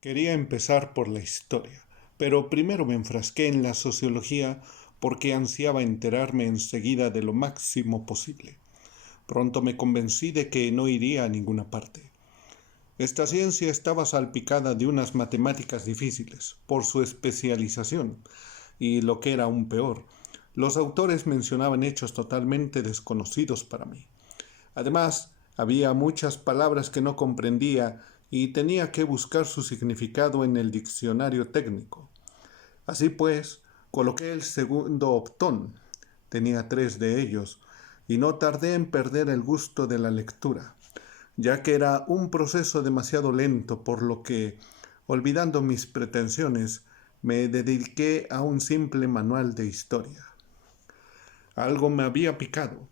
Quería empezar por la historia, pero primero me enfrasqué en la sociología porque ansiaba enterarme enseguida de lo máximo posible. Pronto me convencí de que no iría a ninguna parte. Esta ciencia estaba salpicada de unas matemáticas difíciles, por su especialización, y lo que era aún peor, los autores mencionaban hechos totalmente desconocidos para mí. Además, había muchas palabras que no comprendía y tenía que buscar su significado en el diccionario técnico. Así pues, coloqué el segundo optón. Tenía tres de ellos, y no tardé en perder el gusto de la lectura, ya que era un proceso demasiado lento, por lo que, olvidando mis pretensiones, me dediqué a un simple manual de historia. Algo me había picado,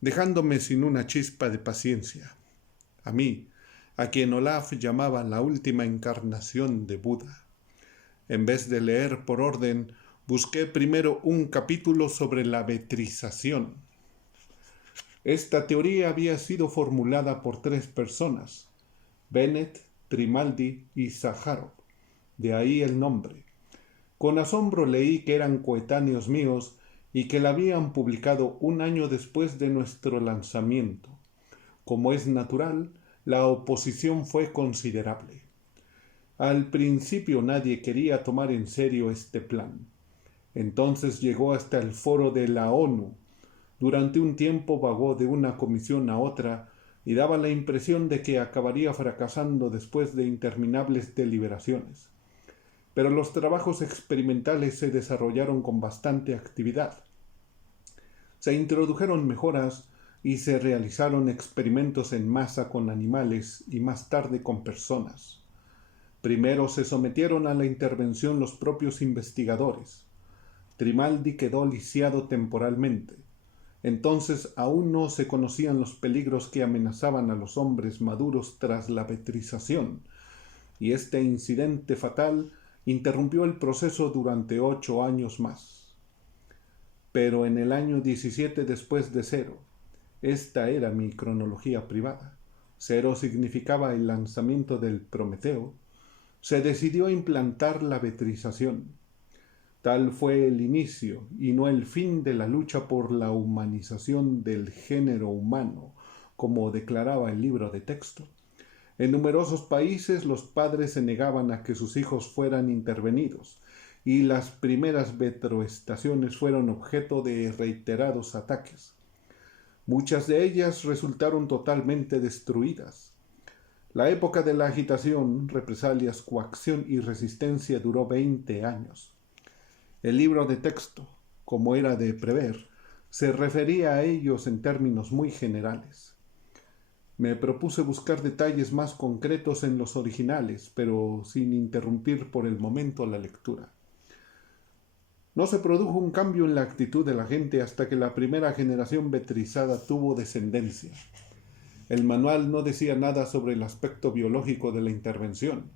dejándome sin una chispa de paciencia. A mí, a quien Olaf llamaba la última encarnación de Buda. En vez de leer por orden, busqué primero un capítulo sobre la betrización. Esta teoría había sido formulada por tres personas, Bennett, Trimaldi y Sájarov. De ahí el nombre. Con asombro leí que eran coetáneos míos y que la habían publicado un año después de nuestro lanzamiento. Como es natural, la oposición fue considerable. Al principio nadie quería tomar en serio este plan. Entonces llegó hasta el foro de la ONU. Durante un tiempo vagó de una comisión a otra y daba la impresión de que acabaría fracasando después de interminables deliberaciones. Pero los trabajos experimentales se desarrollaron con bastante actividad. Se introdujeron mejoras y se realizaron experimentos en masa con animales y más tarde con personas. Primero se sometieron a la intervención los propios investigadores. Trimaldi quedó lisiado temporalmente. Entonces aún no se conocían los peligros que amenazaban a los hombres maduros tras la petrización, y este incidente fatal interrumpió el proceso durante 8 años más. Pero en el año 17 después de cero, esta era mi cronología privada. Cero significaba el lanzamiento del Prometeo. Se decidió implantar la betrización. Tal fue el inicio y no el fin de la lucha por la humanización del género humano, como declaraba el libro de texto. En numerosos países los padres se negaban a que sus hijos fueran intervenidos, y las primeras betroestaciones fueron objeto de reiterados ataques. Muchas de ellas resultaron totalmente destruidas. La época de la agitación, represalias, coacción y resistencia duró 20 años. El libro de texto, como era de prever, se refería a ellos en términos muy generales. Me propuse buscar detalles más concretos en los originales, pero sin interrumpir por el momento la lectura. No se produjo un cambio en la actitud de la gente hasta que la primera generación betrizada tuvo descendencia. El manual no decía nada sobre el aspecto biológico de la intervención.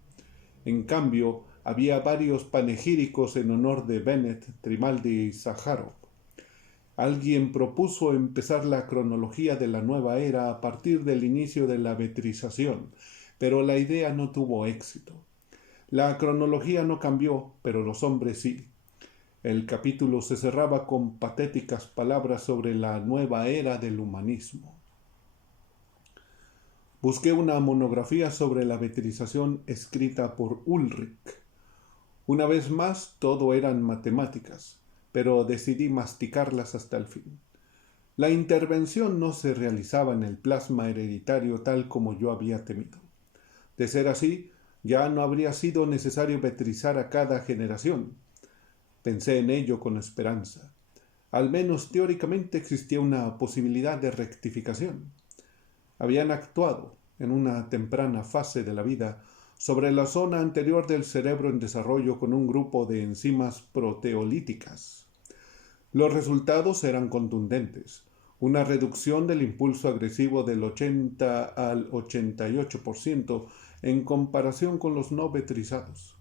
En cambio, había varios panegíricos en honor de Bennett, Trimaldi y Sájarov. Alguien propuso empezar la cronología de la nueva era a partir del inicio de la betrización, pero la idea no tuvo éxito. La cronología no cambió, pero los hombres sí. El capítulo se cerraba con patéticas palabras sobre la nueva era del humanismo. Busqué una monografía sobre la betrización escrita por Ulrich. Una vez más, todo eran matemáticas, pero decidí masticarlas hasta el fin. La intervención no se realizaba en el plasma hereditario tal como yo había temido. De ser así, ya no habría sido necesario betrizar a cada generación. Pensé en ello con esperanza. Al menos teóricamente existía una posibilidad de rectificación. Habían actuado, en una temprana fase de la vida, sobre la zona anterior del cerebro en desarrollo con un grupo de enzimas proteolíticas. Los resultados eran contundentes. Una reducción del impulso agresivo del 80 al 88% en comparación con los no betrizados.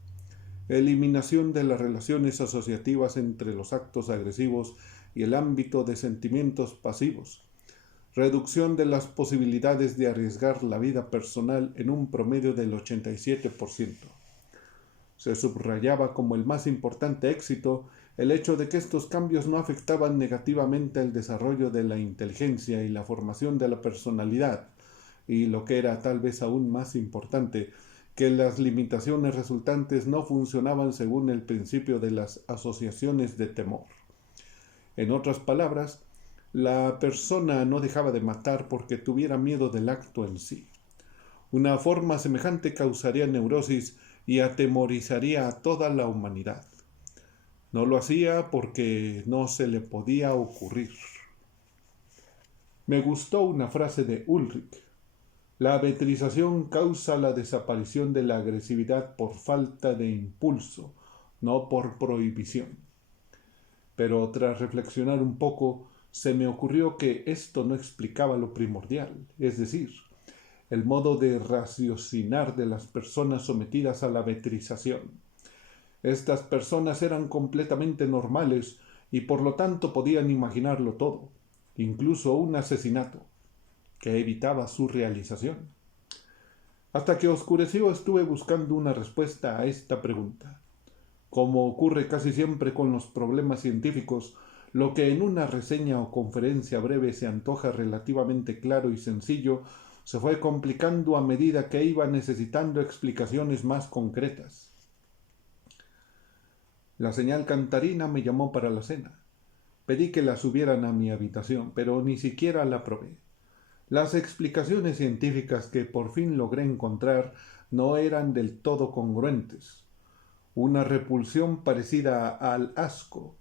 Eliminación de las relaciones asociativas entre los actos agresivos y el ámbito de sentimientos pasivos. Reducción de las posibilidades de arriesgar la vida personal en un promedio del 87%. Se subrayaba como el más importante éxito el hecho de que estos cambios no afectaban negativamente el desarrollo de la inteligencia y la formación de la personalidad, y lo que era tal vez aún más importante, que las limitaciones resultantes no funcionaban según el principio de las asociaciones de temor. En otras palabras, la persona no dejaba de matar porque tuviera miedo del acto en sí. Una forma semejante causaría neurosis y atemorizaría a toda la humanidad. No lo hacía porque no se le podía ocurrir. Me gustó una frase de Ulrich. La vetrización causa la desaparición de la agresividad por falta de impulso, no por prohibición. Pero tras reflexionar un poco, se me ocurrió que esto no explicaba lo primordial, es decir, el modo de raciocinar de las personas sometidas a la vetrización. Estas personas eran completamente normales y por lo tanto podían imaginarlo todo, incluso un asesinato, que evitaba su realización. Hasta que oscureció estuve buscando una respuesta a esta pregunta. Como ocurre casi siempre con los problemas científicos, lo que en una reseña o conferencia breve se antoja relativamente claro y sencillo, se fue complicando a medida que iba necesitando explicaciones más concretas. La señal cantarina me llamó para la cena. Pedí que la subieran a mi habitación, pero ni siquiera la probé. Las explicaciones científicas que por fin logré encontrar no eran del todo congruentes. Una repulsión parecida al asco,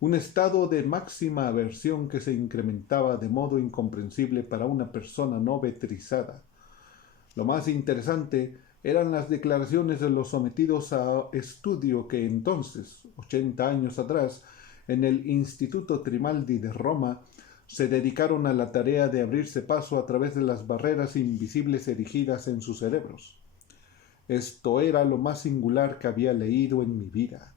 un estado de máxima aversión que se incrementaba de modo incomprensible para una persona no vetrizada. Lo más interesante eran las declaraciones de los sometidos a estudio que entonces, 80 años atrás, en el Instituto Trimaldi de Roma, se dedicaron a la tarea de abrirse paso a través de las barreras invisibles erigidas en sus cerebros. Esto era lo más singular que había leído en mi vida.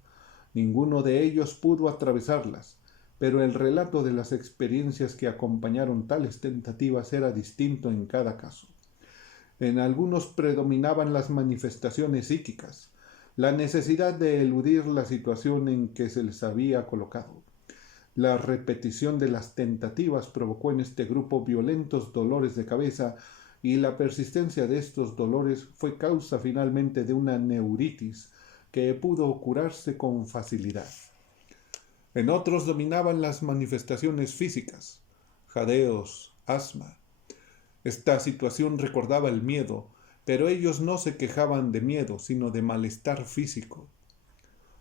Ninguno de ellos pudo atravesarlas, pero el relato de las experiencias que acompañaron tales tentativas era distinto en cada caso. En algunos predominaban las manifestaciones psíquicas, la necesidad de eludir la situación en que se les había colocado. La repetición de las tentativas provocó en este grupo violentos dolores de cabeza y la persistencia de estos dolores fue causa finalmente de una neuritis que pudo curarse con facilidad. En otros dominaban las manifestaciones físicas, jadeos, asma. Esta situación recordaba el miedo, pero ellos no se quejaban de miedo, sino de malestar físico.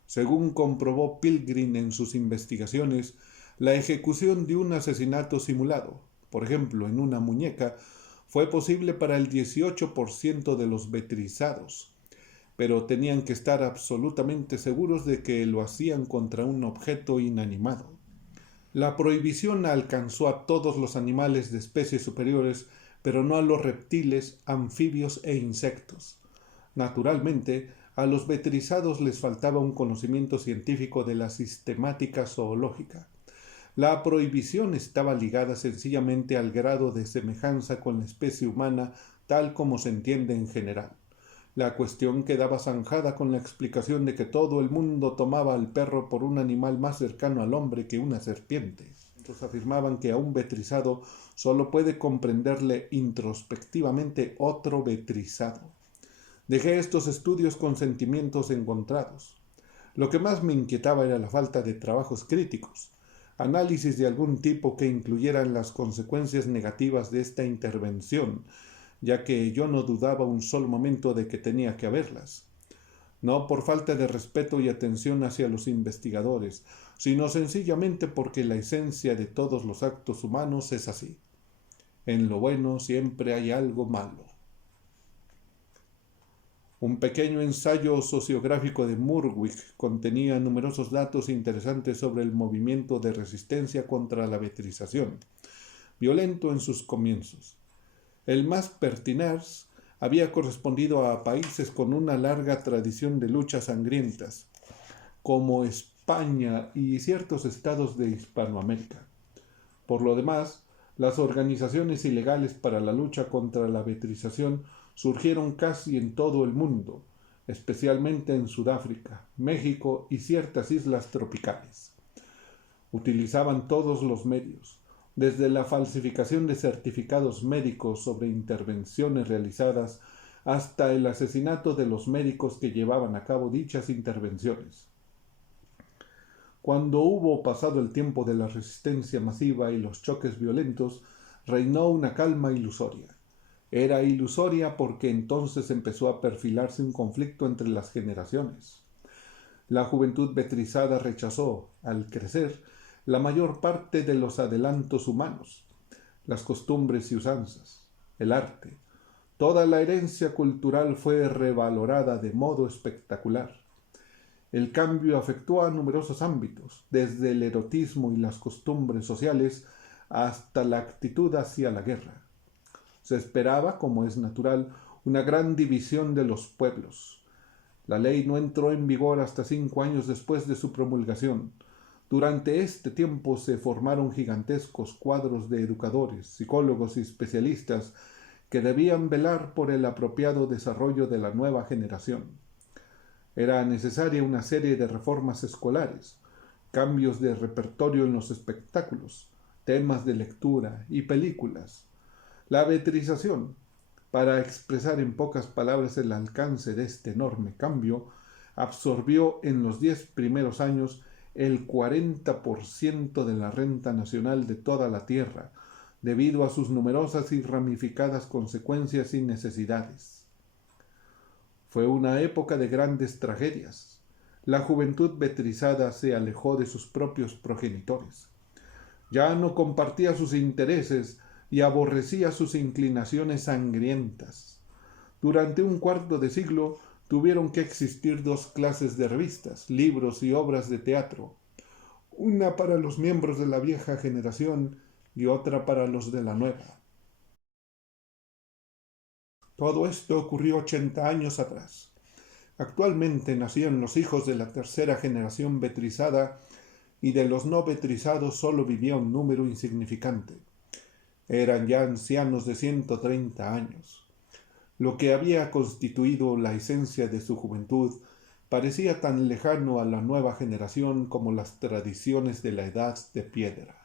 Según comprobó Pilgrim en sus investigaciones, la ejecución de un asesinato simulado, por ejemplo en una muñeca, fue posible para el 18% de los vetrizados, pero tenían que estar absolutamente seguros de que lo hacían contra un objeto inanimado. La prohibición alcanzó a todos los animales de especies superiores, pero no a los reptiles, anfibios e insectos. Naturalmente, a los vetrizados les faltaba un conocimiento científico de la sistemática zoológica. La prohibición estaba ligada sencillamente al grado de semejanza con la especie humana tal como se entiende en general. La cuestión quedaba zanjada con la explicación de que todo el mundo tomaba al perro por un animal más cercano al hombre que una serpiente. Entonces afirmaban que a un vetrizado solo puede comprenderle introspectivamente otro vetrizado. Dejé estos estudios con sentimientos encontrados. Lo que más me inquietaba era la falta de trabajos críticos, análisis de algún tipo que incluyeran las consecuencias negativas de esta intervención, ya que yo no dudaba un solo momento de que tenía que haberlas. No por falta de respeto y atención hacia los investigadores, sino sencillamente porque la esencia de todos los actos humanos es así. En lo bueno siempre hay algo malo. Un pequeño ensayo sociográfico de Murwik contenía numerosos datos interesantes sobre el movimiento de resistencia contra la vetrización, violento en sus comienzos. El más pertinaz había correspondido a países con una larga tradición de luchas sangrientas, como España y ciertos estados de Hispanoamérica. Por lo demás, las organizaciones ilegales para la lucha contra la vetrización surgieron casi en todo el mundo, especialmente en Sudáfrica, México y ciertas islas tropicales. Utilizaban todos los medios, desde la falsificación de certificados médicos sobre intervenciones realizadas hasta el asesinato de los médicos que llevaban a cabo dichas intervenciones. Cuando hubo pasado el tiempo de la resistencia masiva y los choques violentos, reinó una calma ilusoria. Era ilusoria porque entonces empezó a perfilarse un conflicto entre las generaciones. La juventud betrizada rechazó, al crecer, la mayor parte de los adelantos humanos, las costumbres y usanzas, el arte. Toda la herencia cultural fue revalorada de modo espectacular. El cambio afectó a numerosos ámbitos, desde el erotismo y las costumbres sociales hasta la actitud hacia la guerra. Se esperaba, como es natural, una gran división de los pueblos. La ley no entró en vigor hasta 5 años después de su promulgación. Durante este tiempo se formaron gigantescos cuadros de educadores, psicólogos y especialistas que debían velar por el apropiado desarrollo de la nueva generación. Era necesaria una serie de reformas escolares, cambios de repertorio en los espectáculos, temas de lectura y películas. La betrización, para expresar en pocas palabras el alcance de este enorme cambio, absorbió en los 10 primeros años el 40% de la renta nacional de toda la tierra, debido a sus numerosas y ramificadas consecuencias y necesidades. Fue una época de grandes tragedias. La juventud betrizada se alejó de sus propios progenitores. Ya no compartía sus intereses y aborrecía sus inclinaciones sangrientas. Durante un cuarto de siglo tuvieron que existir 2 clases de revistas, libros y obras de teatro, una para los miembros de la vieja generación y otra para los de la nueva. Todo esto ocurrió 80 años atrás. Actualmente nacían los hijos de la tercera generación betrizada y de los no betrizados solo vivía un número insignificante. Eran ya ancianos de 130 años. Lo que había constituido la esencia de su juventud parecía tan lejano a la nueva generación como las tradiciones de la edad de piedra.